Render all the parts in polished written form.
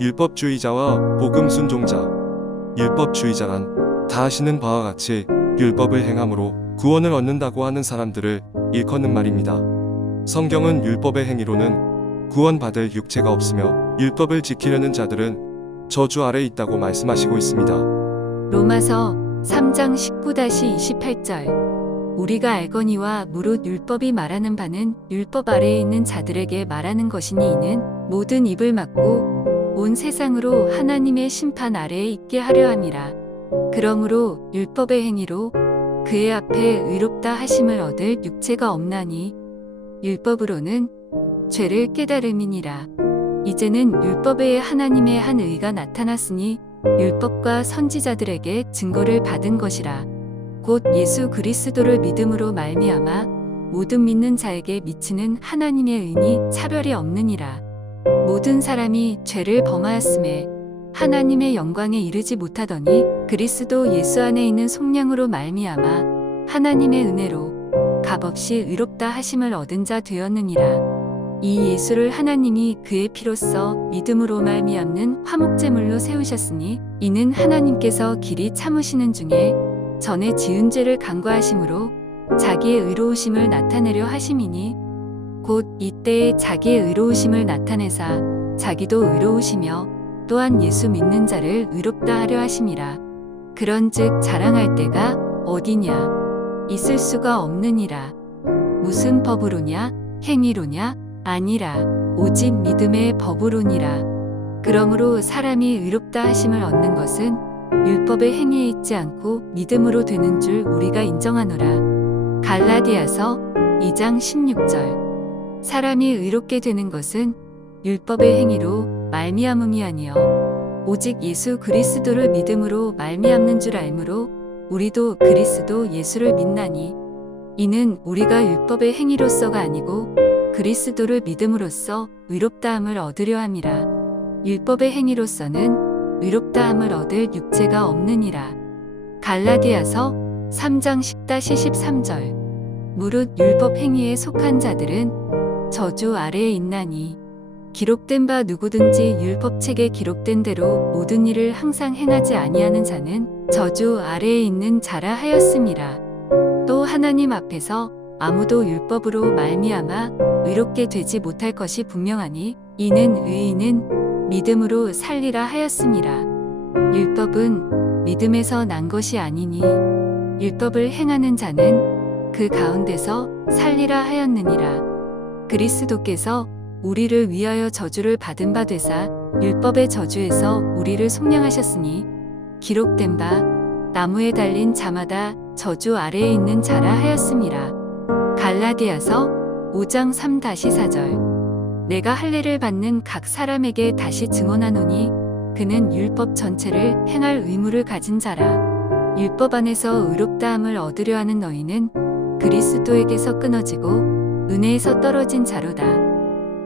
율법주의자와 복음 순종자. 율법주의자란 다 아시는 바와 같이 율법을 행함으로 구원을 얻는다고 하는 사람들을 일컫는 말입니다. 성경은 율법의 행위로는 구원받을 육체가 없으며 율법을 지키려는 자들은 저주 아래 있다고 말씀하시고 있습니다. 로마서 3장 19-28절. 우리가 알거니와 무릇 율법이 말하는 바는 율법 아래에 있는 자들에게 말하는 것이니 이는 모든 입을 막고 온 세상으로 하나님의 심판 아래에 있게 하려 함이라. 그러므로 율법의 행위로 그의 앞에 의롭다 하심을 얻을 육체가 없나니 율법으로는 죄를 깨달음이니라. 이제는 율법 외에 하나님의 한 의가 나타났으니 율법과 선지자들에게 증거를 받은 것이라. 곧 예수 그리스도를 믿음으로 말미암아 모든 믿는 자에게 미치는 하나님의 의니 차별이 없느니라. 모든 사람이 죄를 범하였음에 하나님의 영광에 이르지 못하더니 그리스도 예수 안에 있는 속량으로 말미암아 하나님의 은혜로 값없이 의롭다 하심을 얻은 자 되었느니라. 이 예수를 하나님이 그의 피로써 믿음으로 말미암는 화목제물로 세우셨으니 이는 하나님께서 길이 참으시는 중에 전에 지은 죄를 간과하심으로 자기의 의로우심을 나타내려 하심이니 곧 이때에 자기의 의로우심을 나타내사 자기도 의로우시며 또한 예수 믿는 자를 의롭다 하려 하심이라. 그런즉 자랑할 때가 어디냐? 있을 수가 없느니라. 무슨 법으로냐? 행위로냐? 아니라 오직 믿음의 법으로니라. 그러므로 사람이 의롭다 하심을 얻는 것은 율법의 행위에 있지 않고 믿음으로 되는 줄 우리가 인정하노라. 갈라디아서 2장 16절. 사람이 의롭게 되는 것은 율법의 행위로 말미암음이 아니요 오직 예수 그리스도를 믿음으로 말미암는 줄 알므로 우리도 그리스도 예수를 믿나니 이는 우리가 율법의 행위로서가 아니고 그리스도를 믿음으로써 의롭다함을 얻으려 함이라. 율법의 행위로서는 의롭다함을 얻을 육체가 없느니라. 갈라디아서 3장 10-13절. 무릇 율법 행위에 속한 자들은 저주 아래에 있나니 기록된 바 누구든지 율법책에 기록된 대로 모든 일을 항상 행하지 아니하는 자는 저주 아래에 있는 자라 하였음이라. 또 하나님 앞에서 아무도 율법으로 말미암아 의롭게 되지 못할 것이 분명하니 이는 의인은 믿음으로 살리라 하였음이라. 율법은 믿음에서 난 것이 아니니 율법을 행하는 자는 그 가운데서 살리라 하였느니라. 그리스도께서 우리를 위하여 저주를 받은 바 되사 율법의 저주에서 우리를 속량하셨으니 기록된 바 나무에 달린 자마다 저주 아래에 있는 자라 하였음이라. 갈라디아서 5장 3-4절. 내가 할례를 받는 각 사람에게 다시 증언하노니 그는 율법 전체를 행할 의무를 가진 자라. 율법 안에서 의롭다함을 얻으려 하는 너희는 그리스도에게서 끊어지고 은혜에서 떨어진 자로다.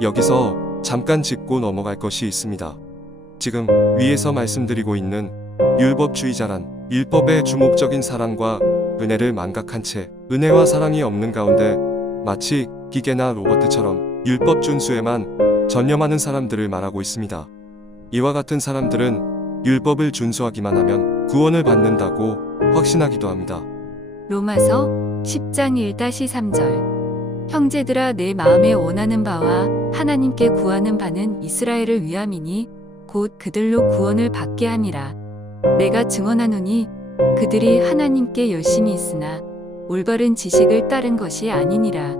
여기서 잠깐 짚고 넘어갈 것이 있습니다. 지금 위에서 말씀드리고 있는 율법주의자란 율법의 주목적인 사랑과 은혜를 망각한 채 은혜와 사랑이 없는 가운데 마치 기계나 로봇처럼 율법 준수에만 전념하는 사람들을 말하고 있습니다. 이와 같은 사람들은 율법을 준수하기만 하면 구원을 받는다고 확신하기도 합니다. 로마서 10장 1-3절. 형제들아 내 마음에 원하는 바와 하나님께 구하는 바는 이스라엘을 위함이니 곧 그들로 구원을 받게 함이라. 내가 증언하노니 그들이 하나님께 열심히 있으나 올바른 지식을 따른 것이 아니니라.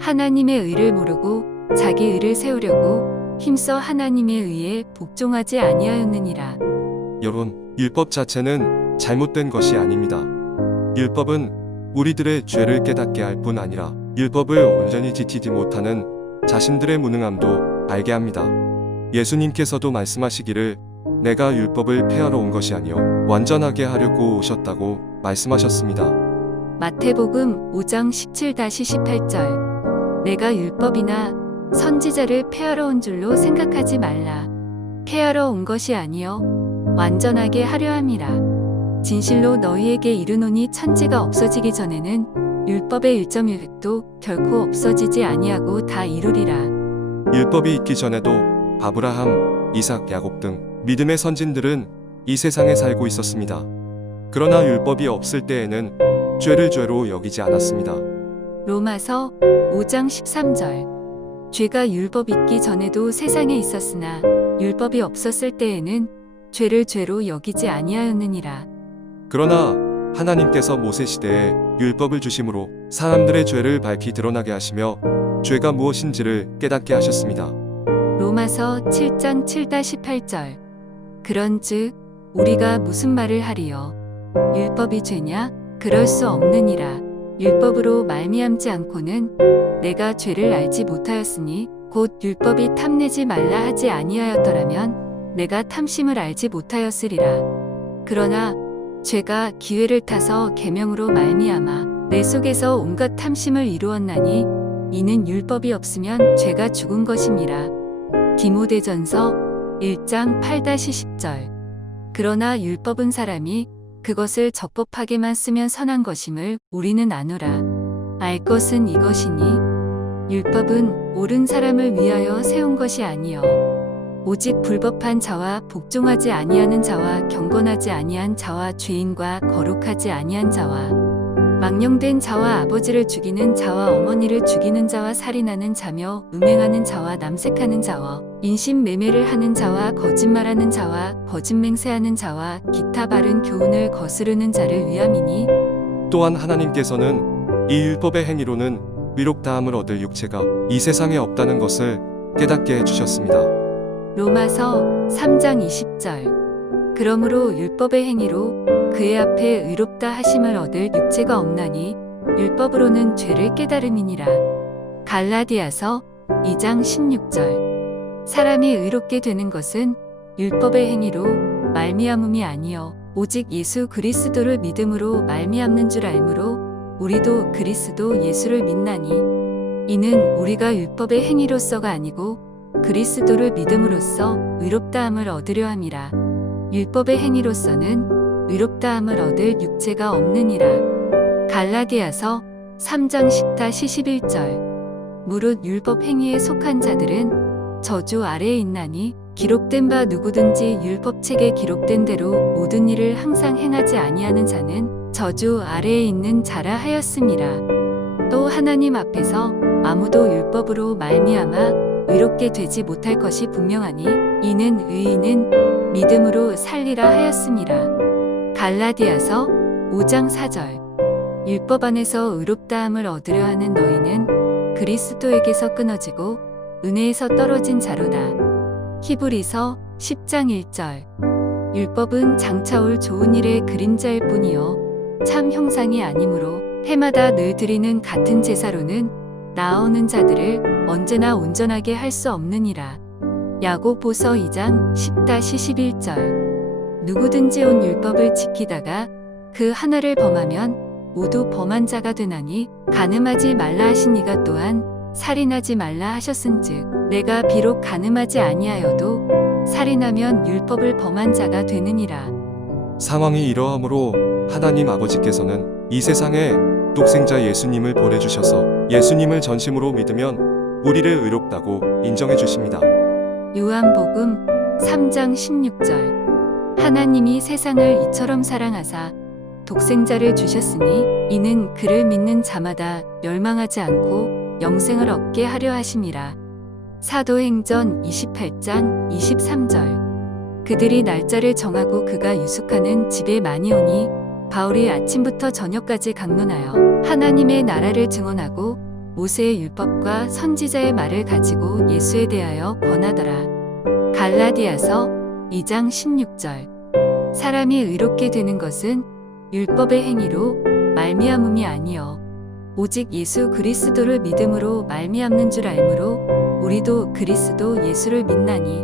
하나님의 의를 모르고 자기 의를 세우려고 힘써 하나님의 의에 복종하지 아니하였느니라. 여러분, 율법 자체는 잘못된 것이 아닙니다. 율법은 우리들의 죄를 깨닫게 할 뿐 아니라 율법을 온전히 지키지 못하는 자신들의 무능함도 알게 합니다. 예수님께서도 말씀하시기를 내가 율법을 폐하러 온 것이 아니요 완전하게 하려고 오셨다고 말씀하셨습니다. 마태복음 5장 17-18절. 내가 율법이나 선지자를 폐하러 온 줄로 생각하지 말라. 폐하러 온 것이 아니요 완전하게 하려 함이라. 진실로 너희에게 이르노니 천지가 없어지기 전에는 율법의 1.1획도 결코 없어지지 아니하고 다 이루리라. 율법이 있기 전에도 아브라함, 이삭, 야곱 등 믿음의 선진들은 이 세상에 살고 있었습니다. 그러나 율법이 없을 때에는 죄를 죄로 여기지 않았습니다. 로마서 5장 13절. 죄가 율법 있기 전에도 세상에 있었으나 율법이 없었을 때에는 죄를 죄로 여기지 아니하였느니라. 그러나 하나님께서 모세 시대에 율법을 주심으로 사람들의 죄를 밝히 드러나게 하시며 죄가 무엇인지를 깨닫게 하셨습니다. 로마서 7장 7-8절. 그런즉 우리가 무슨 말을 하리요? 율법이 죄냐? 그럴 수 없느니라. 율법으로 말미암지 않고는 내가 죄를 알지 못하였으니 곧 율법이 탐내지 말라 하지 아니하였더라면 내가 탐심을 알지 못하였으리라. 그러나 죄가 기회를 타서 계명으로 말미암아 내 속에서 온갖 탐심을 이루었나니 이는 율법이 없으면 죄가 죽은 것임이라. 디모데전서 1장 8-10절. 그러나 율법은 사람이 그것을 적법하게만 쓰면 선한 것임을 우리는 아노라. 알 것은 이것이니 율법은 옳은 사람을 위하여 세운 것이 아니요 오직 불법한 자와 복종하지 아니하는 자와 경건하지 아니한 자와 죄인과 거룩하지 아니한 자와 망령된 자와 아버지를 죽이는 자와 어머니를 죽이는 자와 살인하는 자며 음행하는 자와 남색하는 자와 인신매매를 하는 자와 거짓말하는 자와 거짓맹세하는 자와 기타 바른 교훈을 거스르는 자를 위함이니. 또한 하나님께서는 이 율법의 행위로는 의롭다함을 얻을 육체가 이 세상에 없다는 것을 깨닫게 해주셨습니다. 로마서 3장 20절. 그러므로 율법의 행위로 그의 앞에 의롭다 하심을 얻을 육체가 없나니 율법으로는 죄를 깨달음이니라. 갈라디아서 2장 16절. 사람이 의롭게 되는 것은 율법의 행위로 말미암음이 아니요 오직 예수 그리스도를 믿음으로 말미암는 줄 알므로 우리도 그리스도 예수를 믿나니 이는 우리가 율법의 행위로서가 아니고 그리스도를 믿음으로써 의롭다함을 얻으려 함이라. 율법의 행위로서는 의롭다함을 얻을 육체가 없느니라. 갈라디아서 3장 10-11절. 무릇 율법 행위에 속한 자들은 저주 아래에 있나니 기록된 바 누구든지 율법책에 기록된 대로 모든 일을 항상 행하지 아니하는 자는 저주 아래에 있는 자라 하였음이라. 또 하나님 앞에서 아무도 율법으로 말미암아 의롭게 되지 못할 것이 분명하니 이는 의인은 믿음으로 살리라 하였음이라. 갈라디아서 5장 4절. 율법 안에서 의롭다함을 얻으려 하는 너희는 그리스도에게서 끊어지고 은혜에서 떨어진 자로다. 히브리서 10장 1절. 율법은 장차 올 좋은 일의 그림자일 뿐이요 참 형상이 아니므로 해마다 늘 드리는 같은 제사로는 나아오는 자들을 언제나 온전하게 할 수 없느니라. 야고보서 2장 10-11절. 누구든지 온 율법을 지키다가 그 하나를 범하면 모두 범한 자가 되나니 간음하지 말라 하신 이가 또한 살인하지 말라 하셨은즉 내가 비록 간음하지 아니하여도 살인하면 율법을 범한 자가 되느니라. 상황이 이러하므로 하나님 아버지께서는 이 세상에 독생자 예수님을 보내주셔서 예수님을 전심으로 믿으면 우리를 의롭다고 인정해 주십니다. 요한복음 3장 16절. 하나님이 세상을 이처럼 사랑하사 독생자를 주셨으니 이는 그를 믿는 자마다 멸망하지 않고 영생을 얻게 하려 하심이라. 사도행전 28장 23절. 그들이 날짜를 정하고 그가 유숙하는 집에 많이 오니 바울이 아침부터 저녁까지 강론하여 하나님의 나라를 증언하고 모세의 율법과 선지자의 말을 가지고 예수에 대하여 권하더라. 갈라디아서 2장 16절. 사람이 의롭게 되는 것은 율법의 행위로 말미암음이 아니요 오직 예수 그리스도를 믿음으로 말미암는 줄 알므로 우리도 그리스도 예수를 믿나니.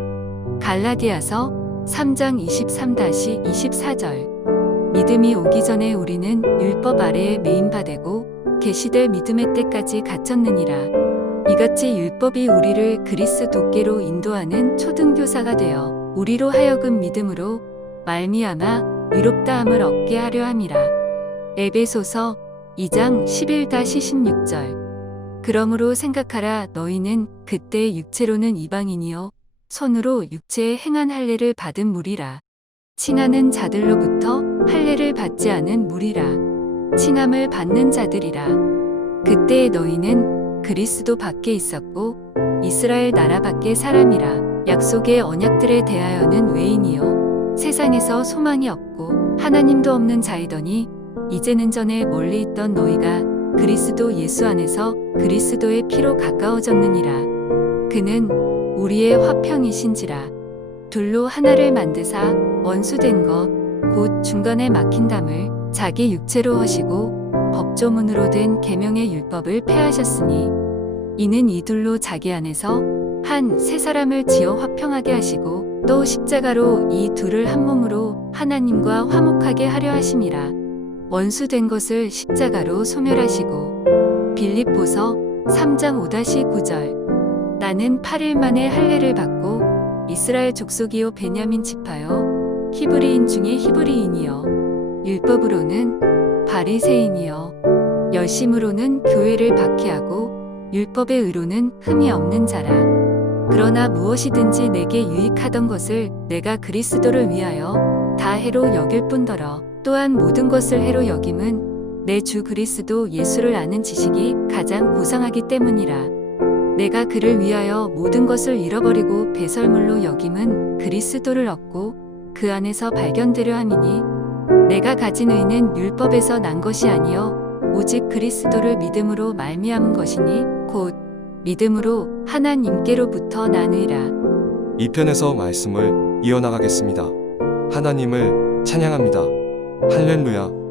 갈라디아서 3장 23-24절. 믿음이 오기 전에 우리는 율법 아래에 매인바되고 계시될 믿음의 때까지 갇혔느니라. 이같이 율법이 우리를 그리스도께로 인도하는 초등교사가 되어 우리로 하여금 믿음으로 말미암아 의롭다함을 얻게 하려 함이라. 에베소서 2장 11-16절. 그러므로 생각하라. 너희는 그때 육체로는 이방인이요 손으로 육체에 행한 할례를 받은 무리라. 칭하는 자들로부터 할례를 받지 않은 무리라. 칭함을 받는 자들이라. 그때의 너희는 그리스도 밖에 있었고 이스라엘 나라 밖의 사람이라. 약속의 언약들에 대하여는 외인이요 세상에서 소망이 없고 하나님도 없는 자이더니 이제는 전에 멀리 있던 너희가 그리스도 예수 안에서 그리스도의 피로 가까워졌느니라. 그는 우리의 화평이신지라. 둘로 하나를 만드사 원수된 것 곧 중간에 막힌 담을 자기 육체로 하시고 법조문으로 된 계명의 율법을 폐하셨으니 이는 이 둘로 자기 안에서 한 새 사람을 지어 화평하게 하시고 또 십자가로 이 둘을 한 몸으로 하나님과 화목하게 하려 하심이라. 원수된 것을 십자가로 소멸하시고. 빌립보서 3장 5-9절. 나는 8일 만에 할례를 받고 이스라엘 족속이요 베냐민 지파요 히브리인 중에 히브리인이요 율법으로는 바리새인이요 열심으로는 교회를 박해하고 율법의 의로는 흠이 없는 자라. 그러나 무엇이든지 내게 유익하던 것을 내가 그리스도를 위하여 다 해로 여길 뿐더러 또한 모든 것을 해로 여김은 내 주 그리스도 예수를 아는 지식이 가장 고상하기 때문이라. 내가 그를 위하여 모든 것을 잃어버리고 배설물로 여김은 그리스도를 얻고 그 안에서 발견되려 함이니 내가 가진 의는 율법에서 난 것이 아니요 오직 그리스도를 믿음으로 말미암은 것이니 곧 믿음으로 하나님께로부터 난 의라. 2편에서 말씀을 이어나가겠습니다. 하나님을 찬양합니다. 할렐루야.